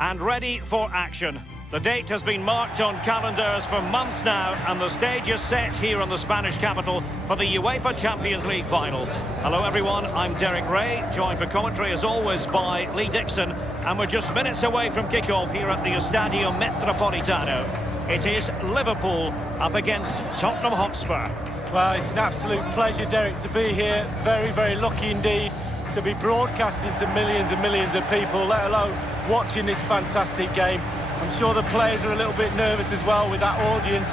And ready for action. The date has been marked on calendars for months now, and the stage is set here in the Spanish capital for the UEFA Champions League final. Hello everyone, I'm Derek Ray, joined for commentary as always by Lee Dixon, and we're just minutes away from kickoff here at the Estadio Metropolitano. It is Liverpool up against Tottenham Hotspur. Well, it's an absolute pleasure, Derek, to be here. Very, very lucky indeed to be broadcasting to millions and millions of people, let alone watching this fantastic game. I'm sure the players are a little bit nervous as well with that audience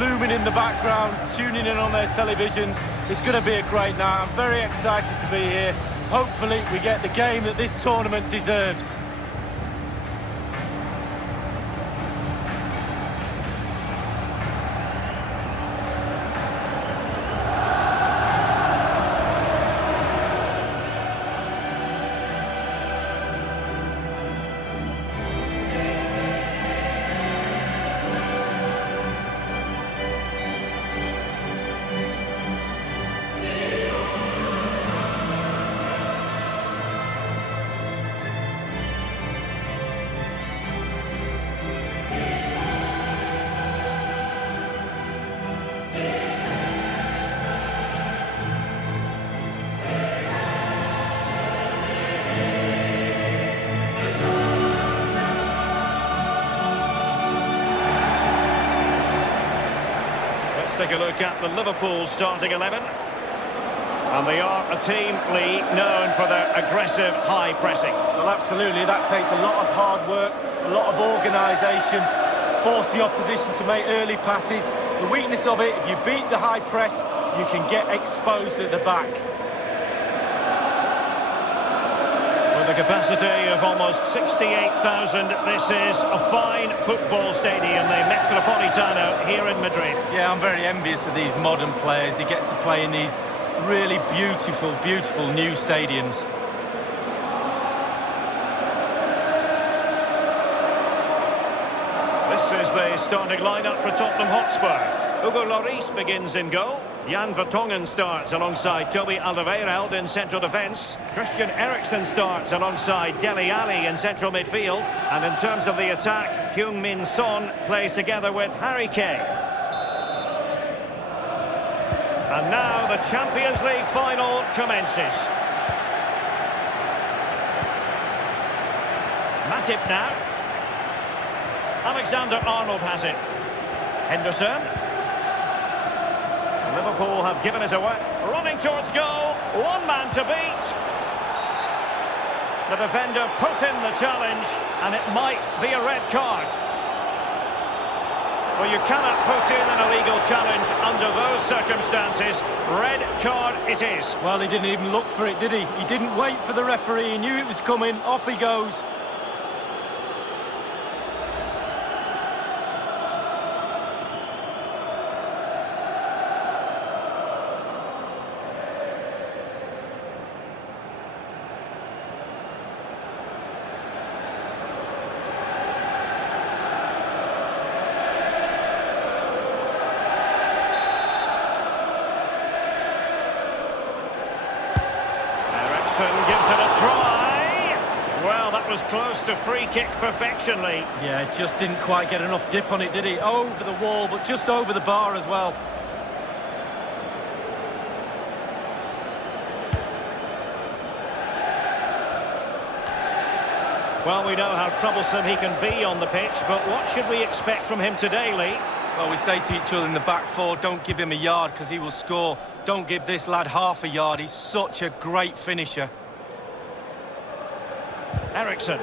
looming in the background, tuning in on their televisions. It's going to be a great night. I'm very excited to be here. Hopefully we get the game that this tournament deserves. Take a look at the Liverpool starting 11. And they are a team, Lee, known for their aggressive high pressing. Well, absolutely. That takes a lot of hard work, a lot of organisation, force the opposition to make early passes. The weakness of it, if you beat the high press, you can get exposed at the back. With a capacity of almost 68,000, this is a fine football stadium, the Metropolitano here in Madrid. Yeah, I'm very envious of these modern players. They get to play in these really beautiful, beautiful new stadiums. This is the starting lineup for Tottenham Hotspur. Hugo Lloris begins in goal. Jan Vertonghen starts alongside Toby Alderweireld in central defence. Christian Eriksen starts alongside Dele Alli in central midfield. And in terms of the attack, Heung-min Son plays together with Harry Kane. And now the Champions League final commences. Matip now. Alexander-Arnold has it. Henderson. Liverpool have given us away. Running towards goal. One man to beat. The defender put in the challenge, and it might be a red card. Well, you cannot put in an illegal challenge under those circumstances. Red card it is. Well, he didn't even look for it, did he? He didn't wait for the referee. He knew it was coming. Off he goes. Gives it a try. Well, that was close to free kick perfection, Lee. Yeah, just didn't quite get enough dip on it, did he? Over the wall, but just over the bar as well. Well, we know how troublesome he can be on the pitch, but what should we expect from him today, Lee? Well, we say to each other in the back four, don't give him a yard because he will score. Don't give this lad half a yard. He's such a great finisher. Eriksen.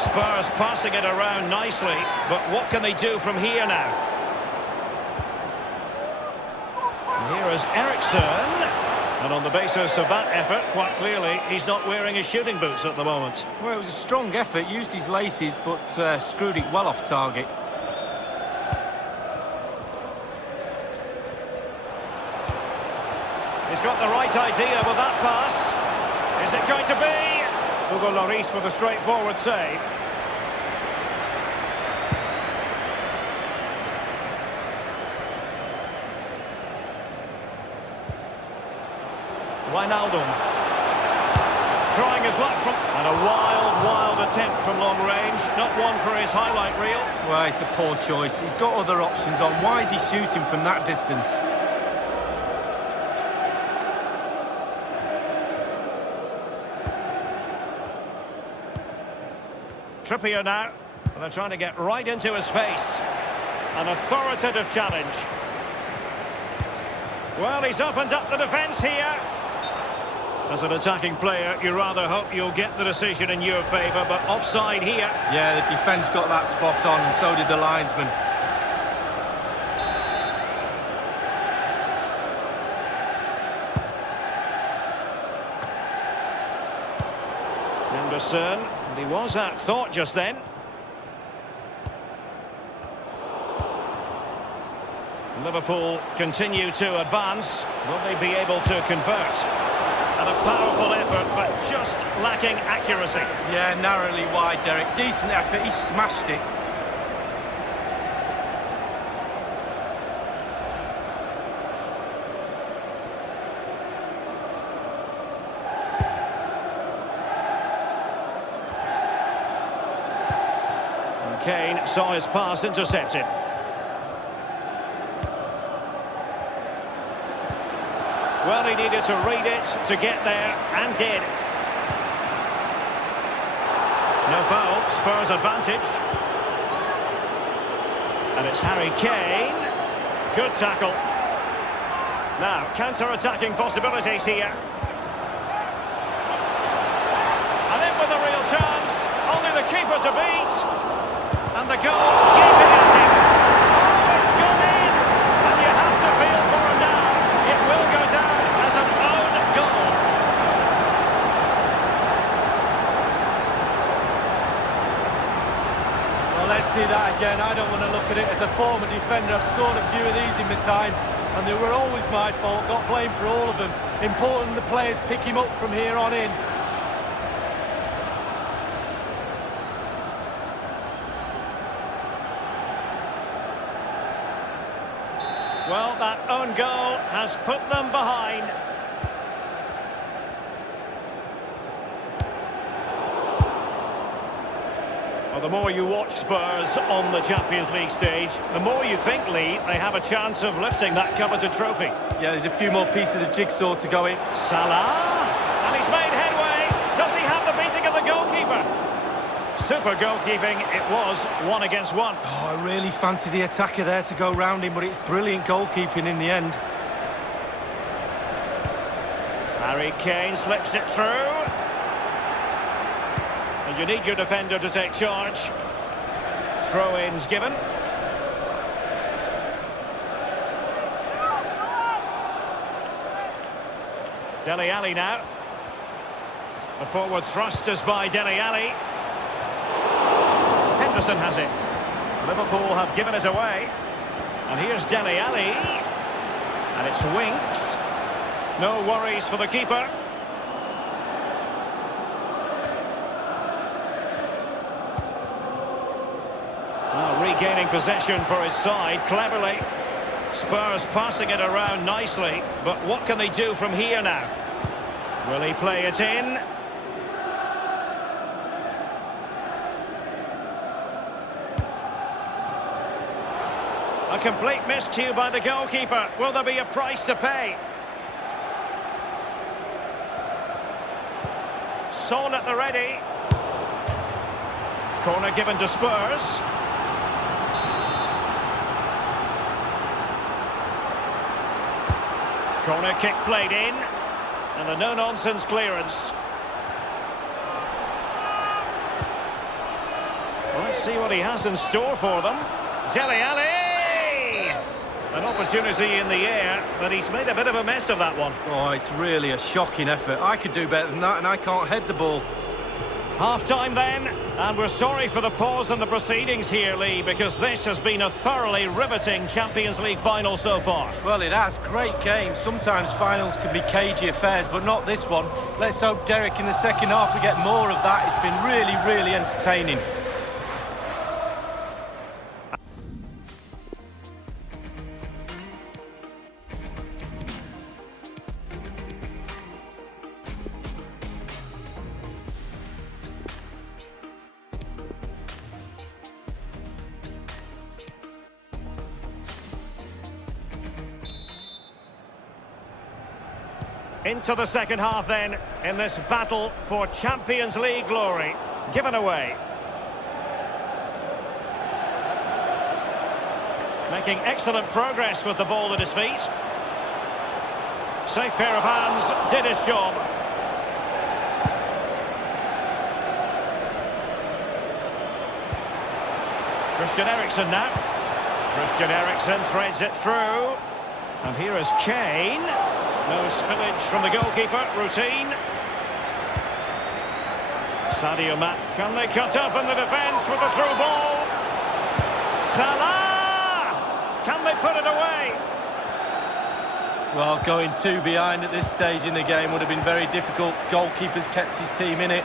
Spurs passing it around nicely, but what can they do from here now? And here is Eriksen. And on the basis of that effort, quite clearly, he's not wearing his shooting boots at the moment. Well, it was a strong effort, used his laces, but screwed it well off target. He's got the right idea with that pass. Is it going to be? Hugo Lloris with a straightforward save. Wijnaldum. Trying his luck from... And a wild attempt from long range. Not one for his highlight reel. Well, it's a poor choice. He's got other options on. Why is he shooting from that distance? Trippier now. And they're trying to get right into his face. An authoritative challenge. Well, he's opened up the defence here. As an attacking player, you rather hope you'll get the decision in your favour, but offside here. Yeah, the defence got that spot on, and so did the linesman. Henderson, and he was at thought just then. Liverpool continue to advance. Will they be able to convert? And a powerful effort, but just lacking accuracy. Yeah, narrowly wide, Derek. Decent effort, he smashed it. And Kane saw his pass intercepted. Well, he needed to read it to get there, and did. No foul, Spurs advantage. And it's Harry Kane. Good tackle. Now, counter-attacking possibilities here. And in with a real chance. Only the keeper to beat. And the goal, keeping at him. Oh, it's gone in. And you have to feel for him now. It will go down as an own goal. Well, let's see that again. I don't want to look at it as a former defender. I've scored a few of these in my time, and they were always my fault. Got blamed for all of them. Important the players pick him up from here on in. Well, that own goal has put them behind. Well, the more you watch Spurs on the Champions League stage, the more you think, Lee, they have a chance of lifting that coveted trophy. Yeah, there's a few more pieces of the jigsaw to go in. Salah, and he's made headway. Does he have the beating of the goalkeeper? Super goalkeeping, it was 1 against 1. Oh, I really fancied the attacker there to go round him, but it's brilliant goalkeeping in the end. Harry Kane slips it through. And you need your defender to take charge. Throw-ins given. Dele Alli now. The forward thrust is by Dele Alli. Henderson has it. Liverpool have given it away. And here's Dele Alli. And it's Winks. No worries for the keeper. Now regaining possession for his side cleverly. Spurs passing it around nicely. But what can they do from here now? Will he play it in? A complete miscue by the goalkeeper. Will there be a price to pay? Son at the ready. Corner given to Spurs. Corner kick played in. And a no-nonsense clearance. Well, let's see what he has in store for them. Dele Alli! An opportunity in the air, but he's made a bit of a mess of that one. Oh, it's really a shocking effort. I could do better than that, and I can't head the ball. Half-time then, and we're sorry for the pause in the proceedings here, Lee, because this has been a thoroughly riveting Champions League final so far. Well, it has. Great game. Sometimes finals can be cagey affairs, but not this one. Let's hope, Derek, in the second half we get more of that. It's been really, really entertaining. Into the second half then, in this battle for Champions League glory. Given away. Making excellent progress with the ball at his feet. Safe pair of hands, did his job. Christian Eriksen now. Christian Eriksen threads it through. And here is Kane. No spillage from the goalkeeper, routine. Sadio Mane, can they cut up in the defence with the through ball? Salah! Can they put it away? Well, going two behind at this stage in the game would have been very difficult. Goalkeeper's kept his team in it.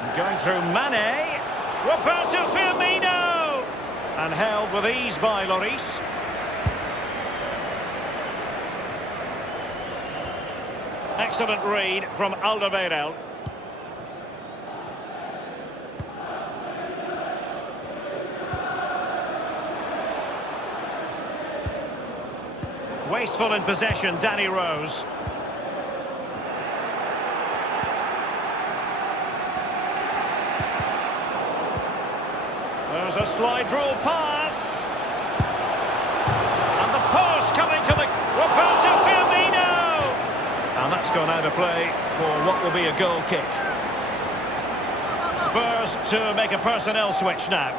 And going through Mane. Roberto Firmino! And held with ease by Lloris. Excellent read from Alderweireld. Wasteful in possession, Danny Rose. There's a slide rule pass. And the post coming to the Roberto Firmino. And that's gone out of play for what will be a goal kick. Spurs to make a personnel switch now.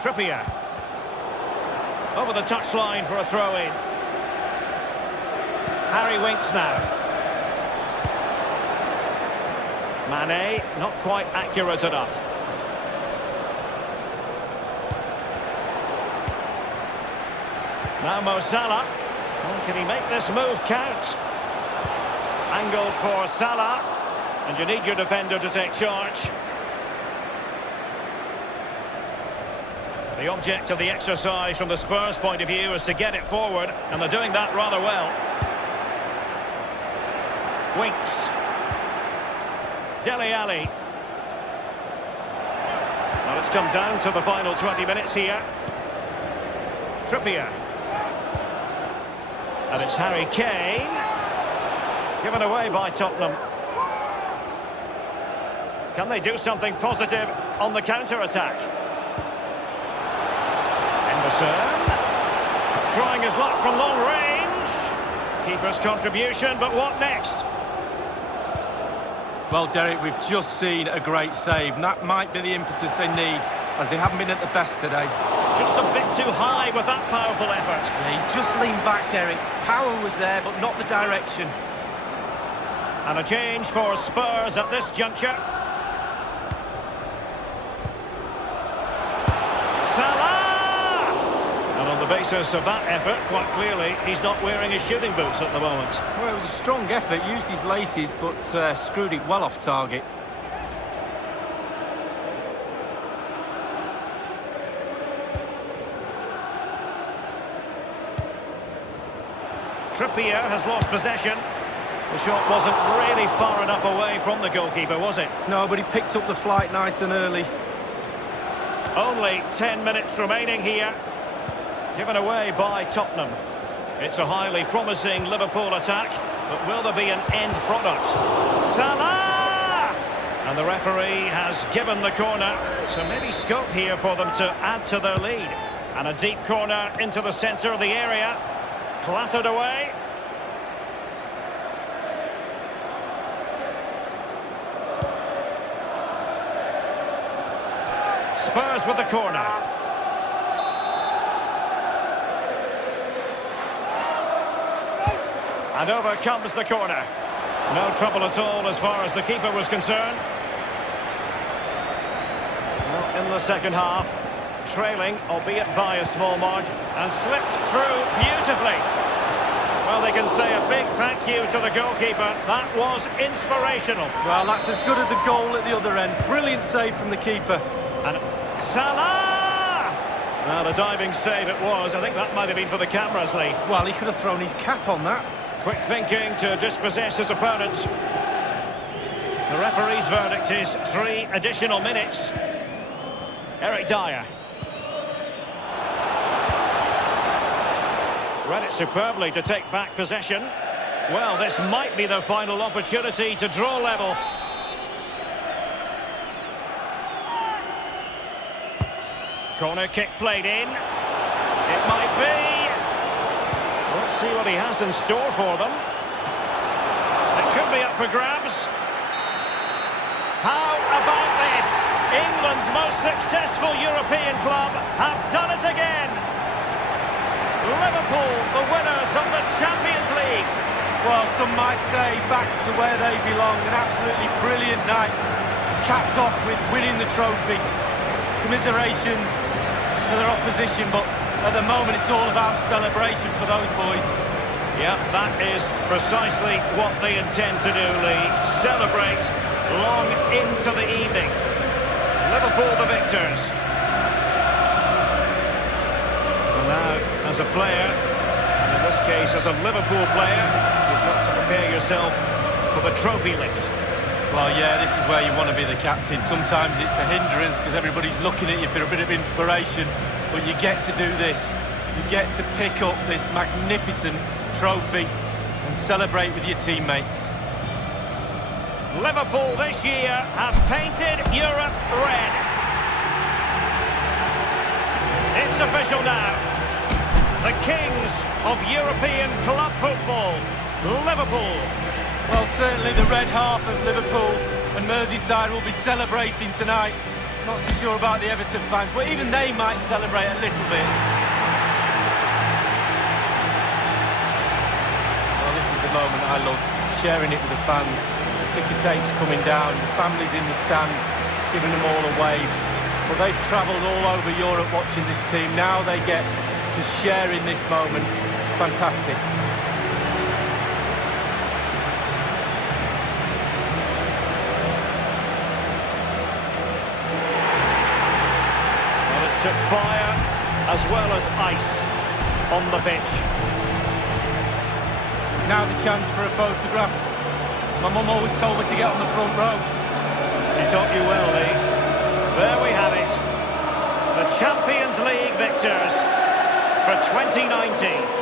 Trippier. Over the touchline for a throw-in. Harry Winks now. Mane, not quite accurate enough. Now Mo Salah. Oh, can he make this move count? Angled for Salah. And you need your defender to take charge. The object of the exercise from the Spurs' point of view is to get it forward, and they're doing that rather well. Winks. Dele Alli. Well, it's come down to the final 20 minutes here. Trippier. And it's Harry Kane. Given away by Tottenham. Can they do something positive on the counter-attack? Trying his luck from long range. Keeper's contribution, but what next? Well, Derek, we've just seen a great save, and that might be the impetus they need, as they haven't been at the best today. Just a bit too high with that powerful effort. Yeah, he's just leaned back, Derek. Power was there, but not the direction. And a change for Spurs at this juncture. Salah! On the basis of that effort, quite clearly, he's not wearing his shooting boots at the moment. Well, it was a strong effort, used his laces, but screwed it well off target. Trippier has lost possession. The shot wasn't really far enough away from the goalkeeper, was it? No, but he picked up the flight nice and early. Only 10 minutes remaining here. Given away by Tottenham. It's a highly promising Liverpool attack, but will there be an end product? Salah! And the referee has given the corner, so maybe scope here for them to add to their lead. And a deep corner into the centre of the area. Clattered away. Spurs with the corner. And over comes the corner. No trouble at all as far as the keeper was concerned. Well, in the second half, trailing, albeit by a small margin, and slipped through beautifully. Well, they can say a big thank you to the goalkeeper. That was inspirational. Well, that's as good as a goal at the other end. Brilliant save from the keeper. And Salah! Well, the diving save it was. I think that might have been for the cameras, Lee. Well, he could have thrown his cap on that. Quick thinking to dispossess his opponent. The referee's verdict is 3 additional minutes. Eric Dyer. Read it superbly to take back possession. Well, this might be their final opportunity to draw level. Corner kick played in. It might be. Let's see what he has in store for them. It could be up for grabs. How about this? England's most successful European club have done it again. Liverpool, the winners of the Champions League. Well, some might say back to where they belong. An absolutely brilliant night. Capped off with winning the trophy. Commiserations for their opposition, but at the moment it's all about celebration for those boys. Yeah, that is precisely what they intend to do, Lee. Celebrate long into the evening. Liverpool the victors. Now, as a player, and in this case as a Liverpool player, you've got to prepare yourself for the trophy lift. Well, yeah, this is where you want to be the captain. Sometimes it's a hindrance because everybody's looking at you for a bit of inspiration, but you get to do this. You get to pick up this magnificent trophy and celebrate with your teammates. Liverpool this year have painted Europe red. It's official now. The kings of European club football, Liverpool. Well, certainly the red half of Liverpool and Merseyside will be celebrating tonight. Not so sure about the Everton fans, but even they might celebrate a little bit. Well, this is the moment I love, sharing it with the fans. The ticker tape's coming down, the families in the stand, giving them all a wave. Well, they've travelled all over Europe watching this team. Now they get to share in this moment. Fantastic. Well, it took fire as well as ice on the pitch. Now the chance for a photograph. My mum always told me to get on the front row. She taught you well, Lee. There we have it. The Champions League victors for 2019.